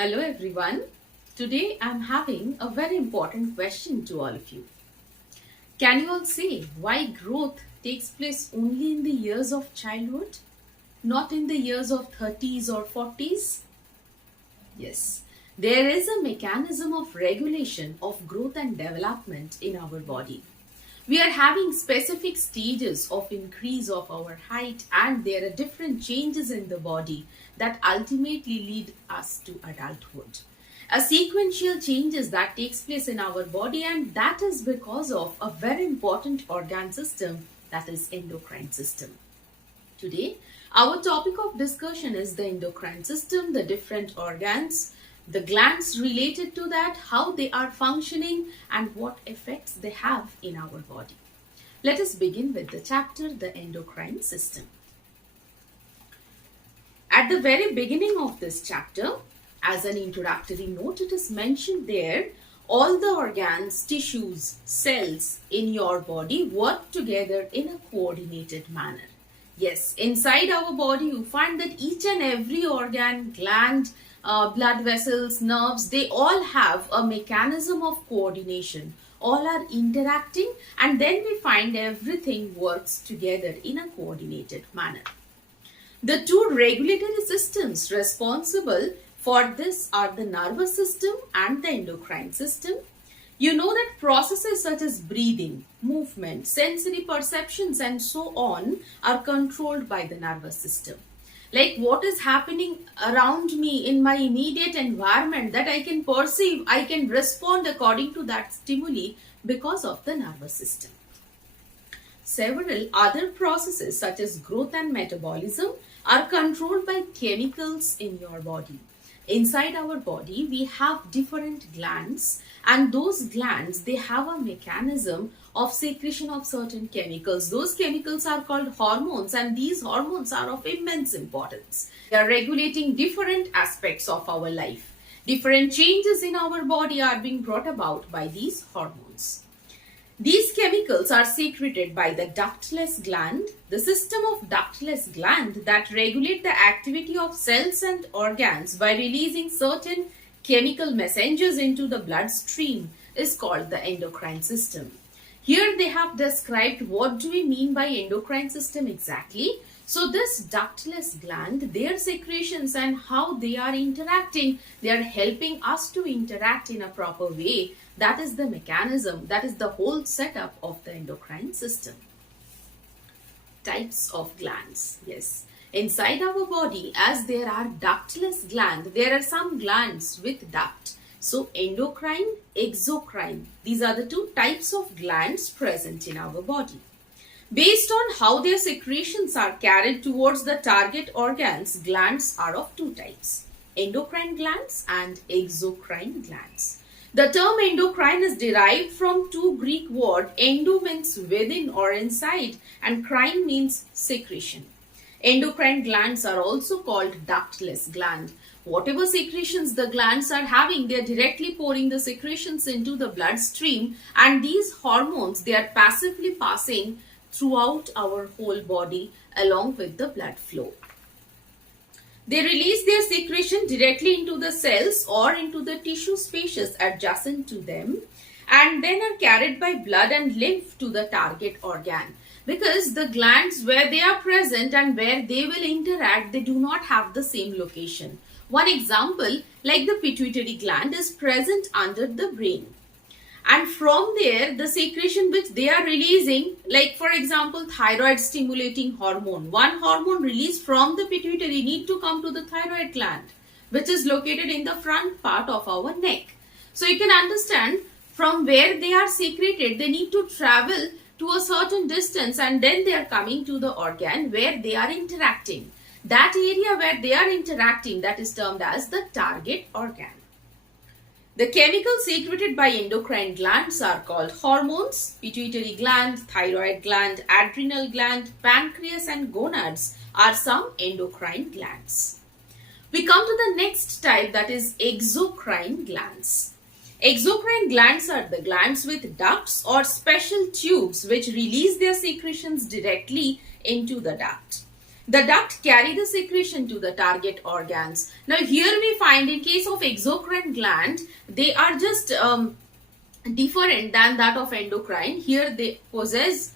Hello everyone. Today I'm having a very important question to all of you. Can you all say why growth takes place only in the years of childhood, not in the years of 30s or 40s? Yes, there is a mechanism of regulation of growth and development in our body. We are having specific stages of increase of our height, and there are different changes in the body that ultimately lead us to adulthood. A sequential changes that takes place in our body, and that is because of a very important organ system, that is endocrine system. Today, our topic of discussion is the endocrine system, the different organs, the glands related to that, how they are functioning, and what effects they have in our body. Let us begin with the chapter, the endocrine system. At the very beginning of this chapter, as an introductory note, it is mentioned there, all the organs, tissues, cells in your body work together in a coordinated manner. Yes, inside our body, you find that each and every organ, gland, blood vessels, nerves, they all have a mechanism of coordination. All are interacting, and then we find everything works together in a coordinated manner. The two regulatory systems responsible for this are the nervous system and the endocrine system. You know that processes such as breathing, movement, sensory perceptions, and so on are controlled by the nervous system. Like what is happening around me in my immediate environment, that I can perceive, I can respond according to that stimuli because of the nervous system. Several other processes such as growth and metabolism are controlled by chemicals in your body. Inside our body, we have different glands, and those glands, they have a mechanism of secretion of certain chemicals. Those chemicals are called hormones, and these hormones are of immense importance. They are regulating different aspects of our life. Different changes in our body are being brought about by these hormones. These chemicals are secreted by the ductless gland, the system of ductless gland that regulate the activity of cells and organs by releasing certain chemical messengers into the bloodstream is called the endocrine system. Here they have described what do we mean by endocrine system exactly. So this ductless gland, their secretions and how they are interacting, they are helping us to interact in a proper way. That is the mechanism, that is the whole setup of the endocrine system. Types of glands. Yes. Inside our body, as there are ductless glands, there are some glands with duct. So endocrine, exocrine, these are the two types of glands present in our body. Based on how their secretions are carried towards the target organs, glands are of two types, endocrine glands and exocrine glands. The term endocrine is derived from two Greek words. Endo means within or inside, and crine means secretion. Endocrine glands are also called ductless gland. Whatever secretions the glands are having, they are directly pouring the secretions into the bloodstream, and these hormones, they are passively passing throughout our whole body along with the blood flow. They release their secretion directly into the cells or into the tissue spaces adjacent to them, and then are carried by blood and lymph to the target organ. Because the glands where they are present and where they will interact, they do not have the same location. One example, like the pituitary gland is present under the brain. And from there, the secretion which they are releasing, like for example, thyroid stimulating hormone. One hormone released from the pituitary need to come to the thyroid gland, which is located in the front part of our neck. So you can understand from where they are secreted, they need to travel to a certain distance, and then they are coming to the organ where they are interacting. That area where they are interacting, that is termed as the target organ. The chemicals secreted by endocrine glands are called hormones. Pituitary gland, thyroid gland, adrenal gland, pancreas and gonads are some endocrine glands. We come to the next type, that is exocrine glands. Exocrine glands are the glands with ducts or special tubes which release their secretions directly into the duct. The duct carry the secretion to the target organs. Now here we find in case of exocrine gland, they are just different than that of endocrine. Here they possess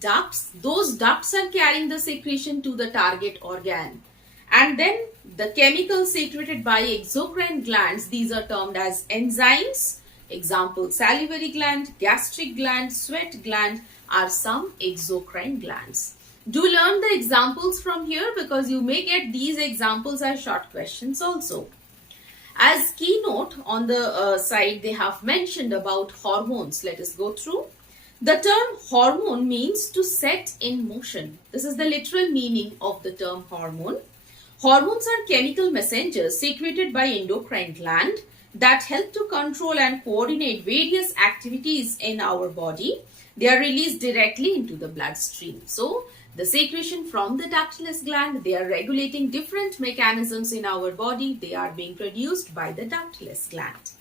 ducts. Those ducts are carrying the secretion to the target organ. And then the chemicals secreted by exocrine glands, these are termed as enzymes. Example, salivary gland, gastric gland, sweat gland are some exocrine glands. Do learn the examples from here because you may get these examples as short questions also. As keynote on the side, they have mentioned about hormones. Let us go through. The term hormone means to set in motion. This is the literal meaning of the term hormone. Hormones are chemical messengers secreted by endocrine gland that help to control and coordinate various activities in our body. They are released directly into the bloodstream. So, the secretion from the ductless gland, they are regulating different mechanisms in our body. They are being produced by the ductless gland.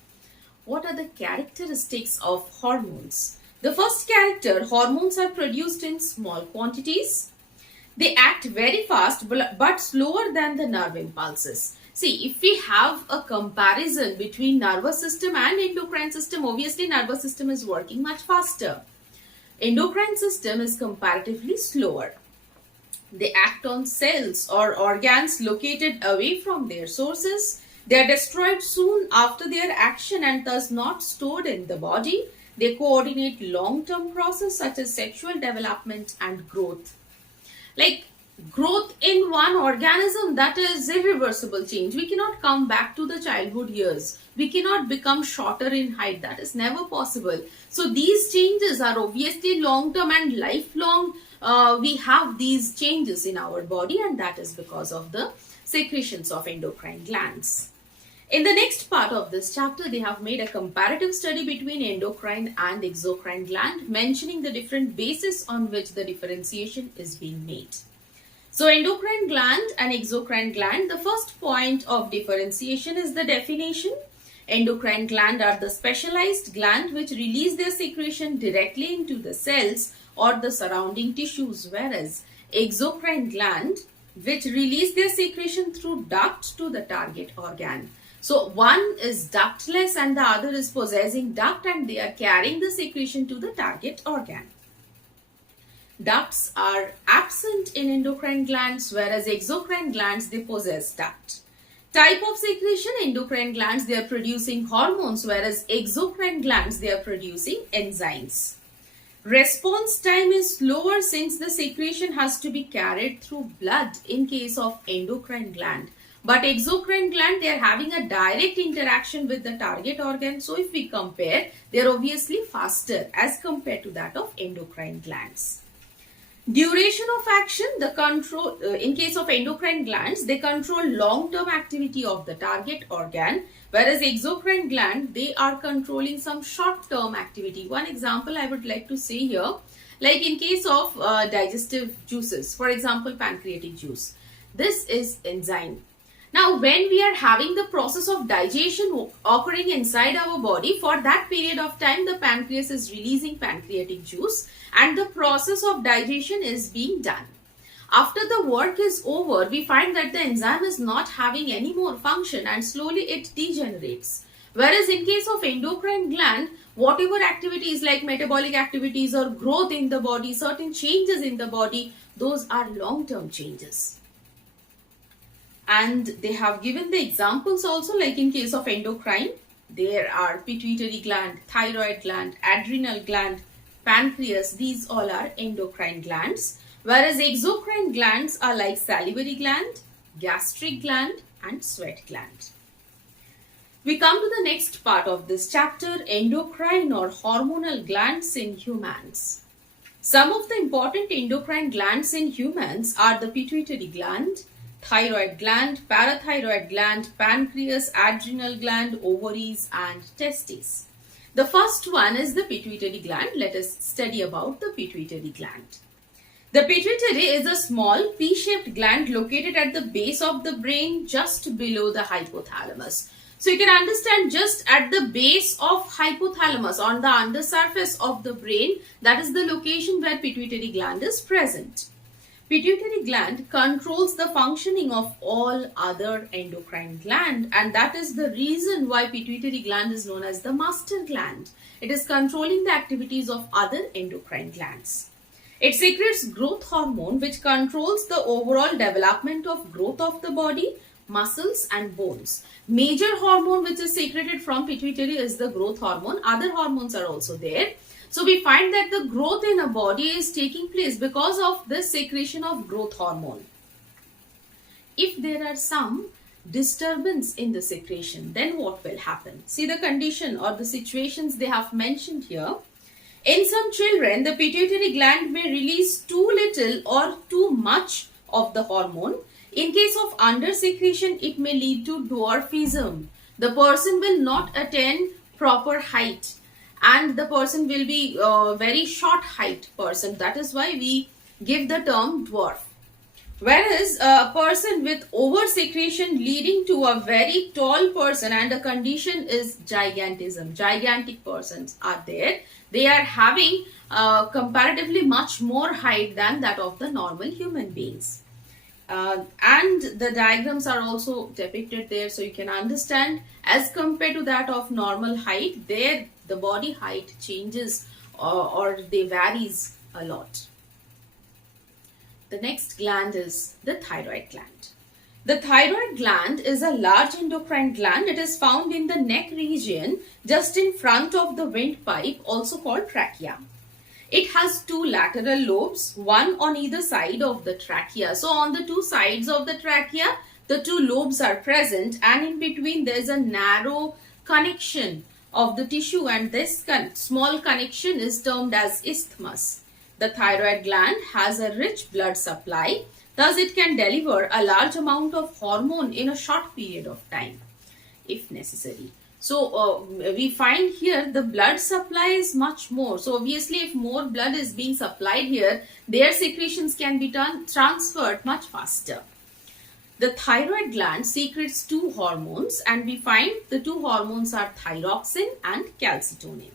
What are the characteristics of hormones? The first character, hormones are produced in small quantities. They act very fast but slower than the nerve impulses. See, if we have a comparison between nervous system and endocrine system, obviously nervous system is working much faster. Endocrine system is comparatively slower. They act on cells or organs located away from their sources. They are destroyed soon after their action and thus not stored in the body. They coordinate long-term processes such as sexual development and growth. Like growth in one organism, that is irreversible change. We cannot come back to the childhood years. We cannot become shorter in height. That is never possible. So these changes are obviously long-term and lifelong. We have these changes in our body, and that is because of the secretions of endocrine glands. In the next part of this chapter, they have made a comparative study between endocrine and exocrine gland, mentioning the different bases on which the differentiation is being made. So endocrine gland and exocrine gland, the first point of differentiation is the definition. Endocrine gland are the specialized gland which release their secretion directly into the cells or the surrounding tissues, whereas exocrine gland which release their secretion through duct to the target organ. So one is ductless and the other is possessing duct, and they are carrying the secretion to the target organ. Ducts are absent in endocrine glands, whereas exocrine glands, they possess duct. Type of secretion, endocrine glands, they are producing hormones, whereas exocrine glands, they are producing enzymes. Response time is slower since the secretion has to be carried through blood in case of endocrine gland. But exocrine gland, they are having a direct interaction with the target organ. So if we compare, they are obviously faster as compared to that of endocrine glands. Duration of action, the control, in case of endocrine glands, they control long-term activity of the target organ, whereas exocrine gland, they are controlling some short-term activity. One example I would like to say here, like in case of digestive juices, for example, pancreatic juice. This is enzyme. Now, when we are having the process of digestion occurring inside our body, for that period of time, the pancreas is releasing pancreatic juice and the process of digestion is being done. After the work is over, we find that the enzyme is not having any more function and slowly it degenerates. Whereas in case of endocrine gland, whatever activities like metabolic activities or growth in the body, certain changes in the body, those are long-term changes. And they have given the examples also, like in case of endocrine, there are pituitary gland, thyroid gland, adrenal gland, pancreas. These all are endocrine glands. Whereas exocrine glands are like salivary gland, gastric gland and sweat gland. We come to the next part of this chapter, endocrine or hormonal glands in humans. Some of the important endocrine glands in humans are the pituitary gland, thyroid gland, parathyroid gland, pancreas, adrenal gland, ovaries and testes. The first one is the pituitary gland. Let us study about the pituitary gland. The pituitary is a small pea-shaped gland located at the base of the brain just below the hypothalamus. So you can understand just at the base of hypothalamus on the undersurface of the brain, that is the location where pituitary gland is present. Pituitary gland controls the functioning of all other endocrine gland, and that is the reason why pituitary gland is known as the master gland. It is controlling the activities of other endocrine glands. It secretes growth hormone which controls the overall development of growth of the body, muscles and bones. Major hormone which is secreted from pituitary is the growth hormone. Other hormones are also there. So we find that the growth in a body is taking place because of the secretion of growth hormone. If there are some disturbance in the secretion, then what will happen? See the condition or the situations they have mentioned here. In some children, the pituitary gland may release too little or too much of the hormone. In case of undersecretion, it may lead to dwarfism. The person will not attain proper height and the person will be a very short height person. That is why we give the term dwarf. Whereas a person with oversecretion leading to a very tall person, and the condition is gigantism. Gigantic persons are there. They are having comparatively much more height than that of the normal human beings. And the diagrams are also depicted there, so you can understand as compared to that of normal height, there the body height changes or they varies a lot. The next gland is the thyroid gland. The thyroid gland is a large endocrine gland. It is found in the neck region just in front of the windpipe, also called trachea. It has two lateral lobes, one on either side of the trachea. So on the two sides of the trachea, the two lobes are present, and in between there is a narrow connection of the tissue, and this small connection is termed as isthmus. The thyroid gland has a rich blood supply, thus it can deliver a large amount of hormone in a short period of time if necessary. So we find here the blood supply is much more. So obviously if more blood is being supplied here, their secretions can be transferred much faster. The thyroid gland secretes two hormones, and we find the two hormones are thyroxine and calcitonin.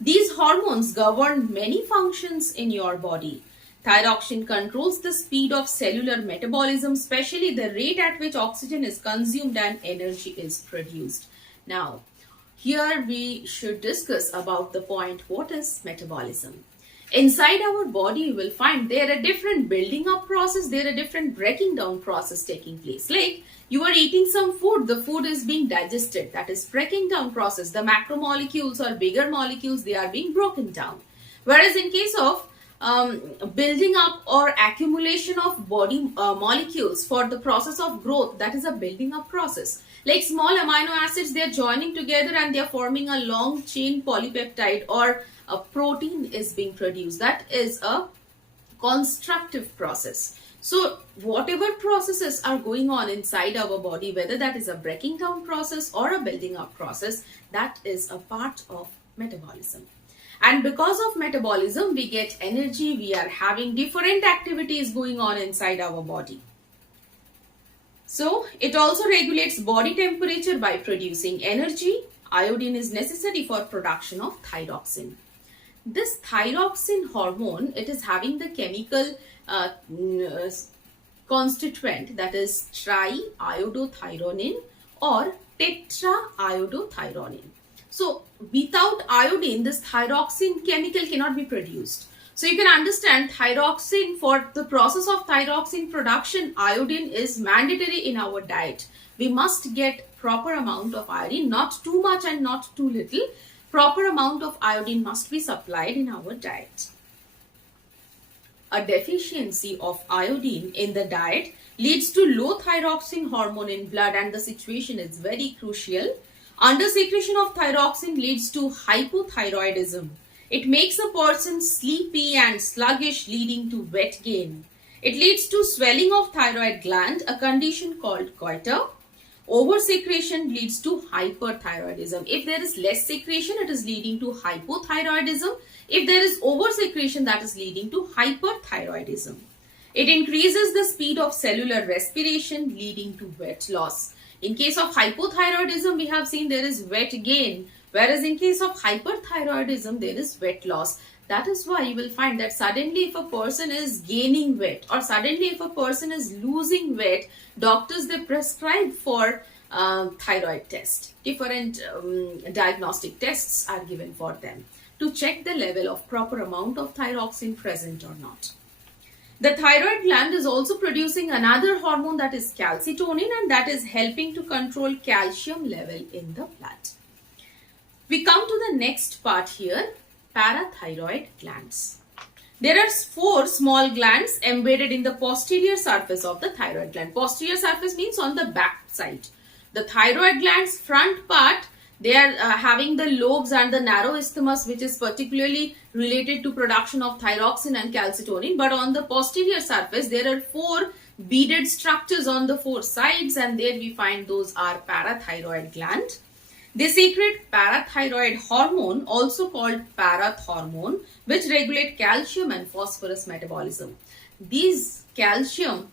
These hormones govern many functions in your body. Thyroxine controls the speed of cellular metabolism, especially the rate at which oxygen is consumed and energy is produced. Now, here we should discuss about the point, what is metabolism? Inside our body, you will find there are different building up process, there are different breaking down process taking place. Like you are eating some food, the food is being digested, that is breaking down process. The macromolecules or bigger molecules, they are being broken down. Whereas in case of building up or accumulation of body molecules for the process of growth, that is a building up process. Like small amino acids, they are joining together and they are forming a long chain polypeptide, or a protein is being produced. That is a constructive process. So whatever processes are going on inside our body, whether that is a breaking down process or a building up process, that is a part of metabolism. And because of metabolism, we get energy, we are having different activities going on inside our body. So it also regulates body temperature by producing energy. Iodine is necessary for production of thyroxine. This thyroxine hormone, it is having the chemical constituent, that is triiodothyronine or tetraiodothyronine. So without iodine, this thyroxine chemical cannot be produced. So you can understand thyroxine, for the process of thyroxine production, iodine is mandatory in our diet. We must get proper amount of iodine, not too much and not too little. Proper amount of iodine must be supplied in our diet. A deficiency of iodine in the diet leads to low thyroxine hormone in blood, and the situation is very crucial. Undersecretion of thyroxine leads to hypothyroidism. It makes a person sleepy and sluggish, leading to weight gain. It leads to swelling of thyroid gland, a condition called goiter. Oversecretion leads to hyperthyroidism. If there is less secretion, it is leading to hypothyroidism. If there is oversecretion, that is leading to hyperthyroidism. It increases the speed of cellular respiration, leading to weight loss. In case of hypothyroidism, we have seen there is weight gain, whereas in case of hyperthyroidism, there is weight loss. That is why you will find that suddenly if a person is gaining weight or suddenly if a person is losing weight, doctors, they prescribe for thyroid test. Different diagnostic tests are given for them to check the level of proper amount of thyroxine present or not. The thyroid gland is also producing another hormone, that is calcitonin, and that is helping to control calcium level in the blood. We come to the next part here, parathyroid glands. There are 4 small glands embedded in the posterior surface of the thyroid gland. Posterior surface means on the back side. The thyroid gland's front part, they are having the lobes and the narrow isthmus, which is particularly related to production of thyroxine and calcitonin. But on the posterior surface, there are 4 beaded structures on the 4 sides, and there we find those are parathyroid gland. They secrete parathyroid hormone, also called parathormone, which regulate calcium and phosphorus metabolism. These calcium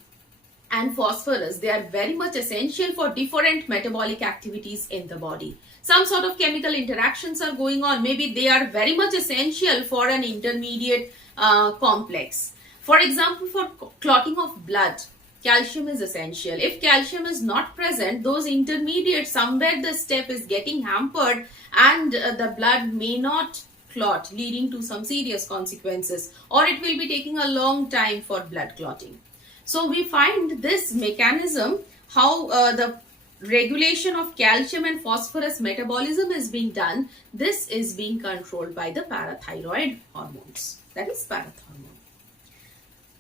and phosphorus, they are very much essential for different metabolic activities in the body. Some sort of chemical interactions are going on. Maybe they are very much essential for an intermediate complex. For example, for clotting of blood, calcium is essential. If calcium is not present, those intermediates, somewhere the step is getting hampered and the blood may not clot, leading to some serious consequences, or it will be taking a long time for blood clotting. So we find this mechanism, how the regulation of calcium and phosphorus metabolism is being done. This is being controlled by the parathyroid hormones, that is parathormone.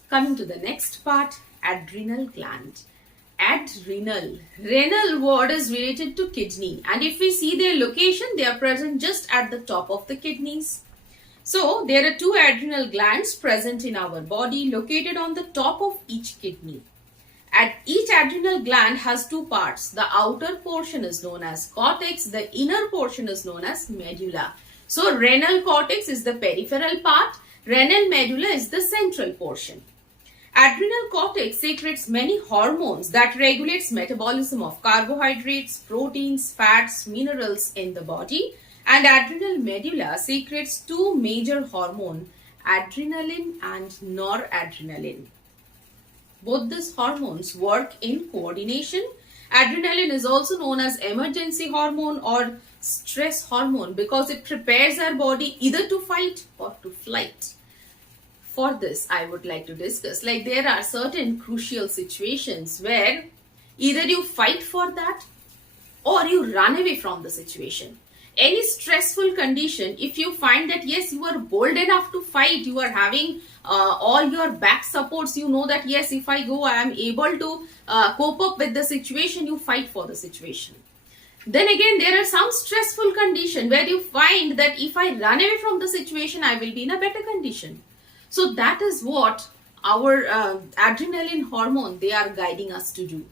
Coming to the next part, adrenal gland. Adrenal. Renal word is related to kidney, and if we see their location, they are present just at the top of the kidneys. So there are 2 adrenal glands present in our body, located on the top of each kidney. Each adrenal gland has 2 parts. The outer portion is known as cortex, the inner portion is known as medulla. So renal cortex is the peripheral part, renal medulla is the central portion. Adrenal cortex secretes many hormones that regulates metabolism of carbohydrates, proteins, fats, minerals in the body. And adrenal medulla secretes 2 major hormones, adrenaline and noradrenaline. Both these hormones work in coordination. Adrenaline is also known as emergency hormone or stress hormone because it prepares our body either to fight or to flight. For this, I would like to discuss, like there are certain crucial situations where either you fight for that or you run away from the situation. Any stressful condition, if you find that yes, you are bold enough to fight, you are having all your back supports, you know that yes, if I go, I am able to cope up with the situation, you fight for the situation. Then again, there are some stressful condition where you find that if I run away from the situation, I will be in a better condition. So that is what our adrenaline hormone, they are guiding us to do.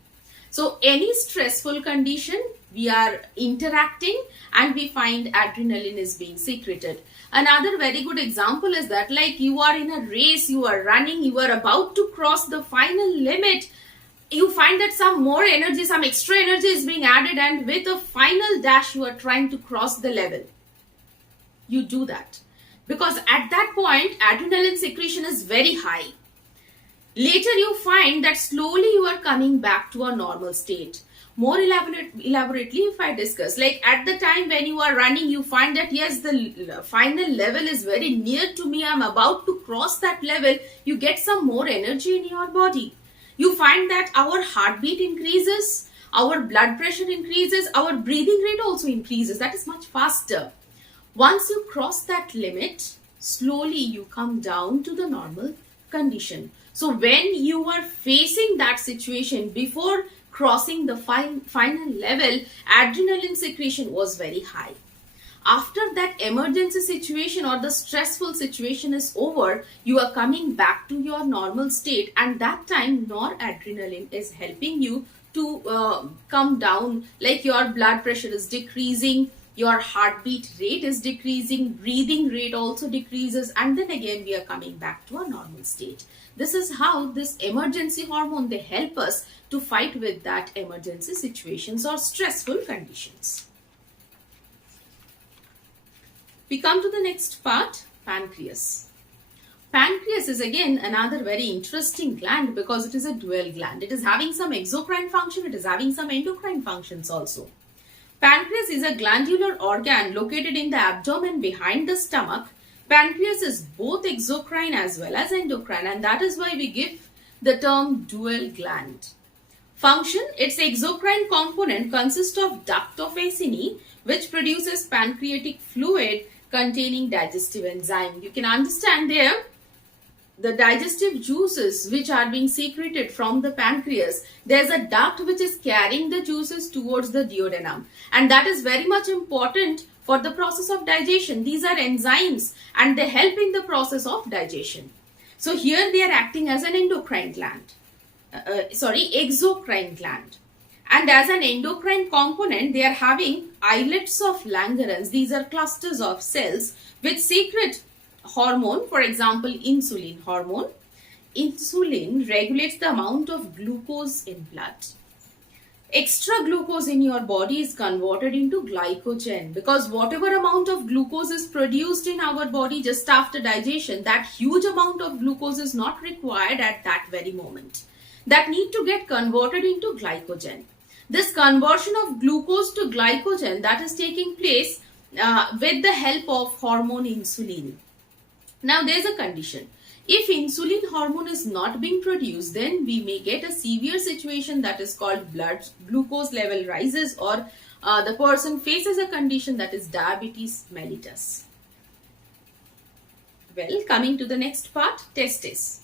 So any stressful condition, we are interacting and we find adrenaline is being secreted. Another very good example is that like you are in a race, you are running, you are about to cross the final limit. You find that some more energy, some extra energy is being added, and with a final dash, you are trying to cross the level. You do that because at that point, adrenaline secretion is very high. Later, you find that slowly you are coming back to a normal state. More elaborately, if I discuss, like at the time when you are running, you find that yes, the final level is very near to me. I'm about to cross that level. You get some more energy in your body. You find that our heartbeat increases, our blood pressure increases, our breathing rate also increases. That is much faster. Once you cross that limit, slowly you come down to the normal condition. So when you are facing that situation before crossing the final level, adrenaline secretion was very high. After that emergency situation or the stressful situation is over, you are coming back to your normal state, and that time noradrenaline is helping you to come down, like your blood pressure is decreasing, your heartbeat rate is decreasing, breathing rate also decreases, and then again we are coming back to a normal state. This is how this emergency hormone, they help us to fight with that emergency situations or stressful conditions. We come to the next part, Pancreas. Pancreas is again another very interesting gland because it is a dual gland. It is having some exocrine function, it is having some endocrine functions also. Pancreas is a glandular organ located in the abdomen behind the stomach. Pancreas is both exocrine as well as endocrine, and that is why we give the term dual gland. Function: its exocrine component consists of duct of acini, which produces pancreatic fluid containing digestive enzyme. You can understand there the digestive juices which are being secreted from the pancreas. There's a duct which is carrying the juices towards the duodenum, and that is very much important for the process of digestion. These are enzymes and they help in the process of digestion. So here they are acting as an endocrine gland, exocrine gland. And as an endocrine component, they are having islets of Langerhans. These are clusters of cells which secrete hormone, for example, insulin hormone. Insulin regulates the amount of glucose in blood. Extra glucose in your body is converted into glycogen, because whatever amount of glucose is produced in our body just after digestion, that huge amount of glucose is not required at that very moment. That need to get converted into glycogen. This conversion of glucose to glycogen, that is taking place with the help of hormone insulin. Now there is a condition. If insulin hormone is not being produced, then we may get a severe situation that is called blood glucose level rises, or the person faces a condition that is diabetes mellitus. Well, coming to the next part, testes.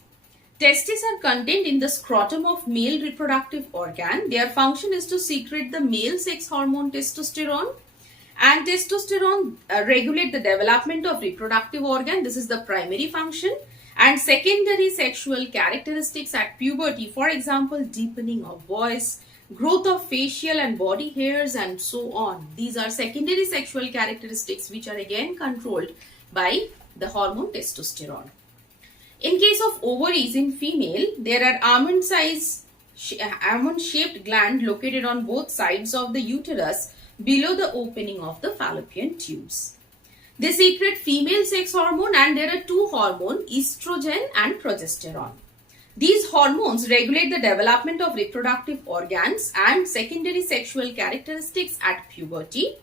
Testes are contained in the scrotum of male reproductive organ. Their function is to secrete the male sex hormone testosterone. And testosterone regulate the development of reproductive organ. This is the primary function. And secondary sexual characteristics at puberty, for example, deepening of voice, growth of facial and body hairs, and so on. These are secondary sexual characteristics which are again controlled by the hormone testosterone. In case of ovaries in female, there are almond-shaped gland located on both sides of the uterus below the opening of the fallopian tubes. They secrete female sex hormone, and there are two hormones, estrogen and progesterone. These hormones regulate the development of reproductive organs and secondary sexual characteristics at puberty,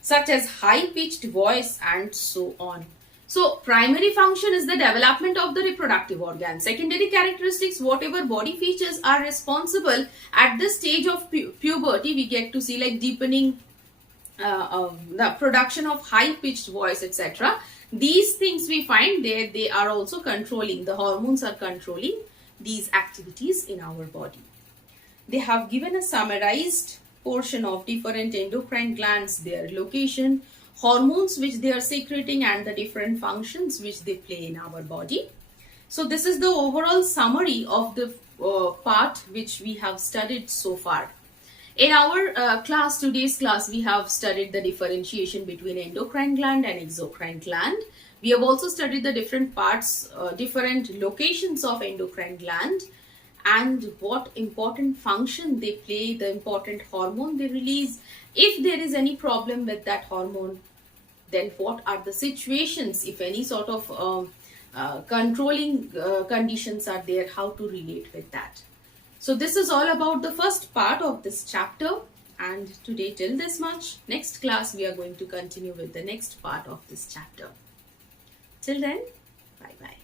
such as high-pitched voice and so on. So, primary function is the development of the reproductive organ. Secondary characteristics, whatever body features are responsible at the stage of puberty, we get to see like deepening, the production of high-pitched voice, etc. These things we find they are also controlling, the hormones are controlling these activities in our body. They have given a summarized portion of different endocrine glands, their location, hormones which they are secreting, and the different functions which they play in our body. So this is the overall summary of the part which we have studied so far. In our today's class, we have studied the differentiation between endocrine gland and exocrine gland. We have also studied the different parts, different locations of endocrine gland, and what important function they play, the important hormone they release. If there is any problem with that hormone, then what are the situations, if any sort of controlling conditions are there, how to relate with that. So this is all about the first part of this chapter, and today till this much. Next class we are going to continue with the next part of this chapter. Till then, bye bye.